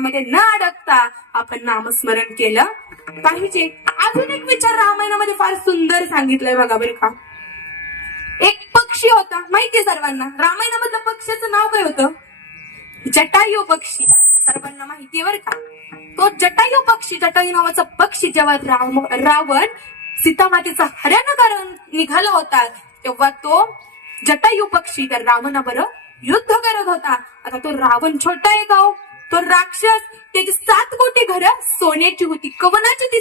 मध्ये न अडकता आपण नामस्मरण केलं पाहिजे. अजून एक विचार रामायणामध्ये फार सुंदर सांगितलंय बघा बरं का. एक पक्षी होता, माहितीये सर्वांना. रामायणामधलं पक्ष्याचं नाव काय होतं? जटायू पक्षी. सर्वांना माहितीये बरं का. तो जटायू पक्षी, जटायू नावाचा पक्षी जेव्हा रावण सीतामातेचा हरण निघाला होता तेव्हा तो जटायू पक्षी त्या रावणाबरोबर युद्ध करत होता. आता तो रावण छोटा आहे गाव, तो राक्षस, त्याची 7 कोटी घरं सोन्याची होती. कवनाची ती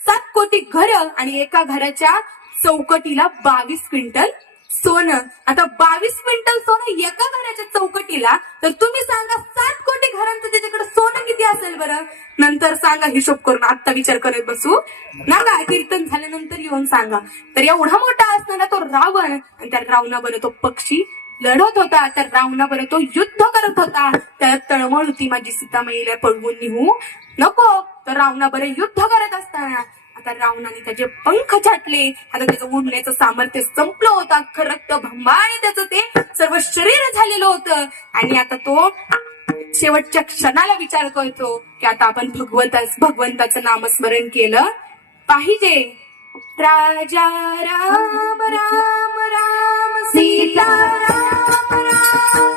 7 कोटी घरं आणि एका घराच्या चौकटीला 22 क्विंटल सोनं. आता 22 क्विंटल सोनं एका घराच्या चौकटीला, तर तुम्ही सांगा 7 कोटी घरांचं त्याच्याकडे सोनं किती असेल बरं? नंतर सांगा, हिशोब करून. आता विचार करत बसू नका, कीर्तन झाल्यानंतर येऊन सांगा. तर एवढा मोठा असणारा तो रावण आणि त्या रावणाबरोबर तो पक्षी लढत होता. तर रावणाबरोबर तो युद्ध करत होता. त्याला तळमळ होती, माझी सीतामाईला पळवून निघू नको. तर रावणाबरोबर युद्ध करत असताना आता रावणाने त्याचे पंख छाटले. आता त्याचं उडण्याचं सामर्थ्य संपलं होतं. अख्खं रक्त भंबाळ त्याचं ते सर्व शरीर झालेलं होतं. आणि आता तो शेवटच्या क्षणाला विचार करतो की आता आपण भगवंताचं नामस्मरण केलं पाहिजे. राजा राम राम राम सीता राम राम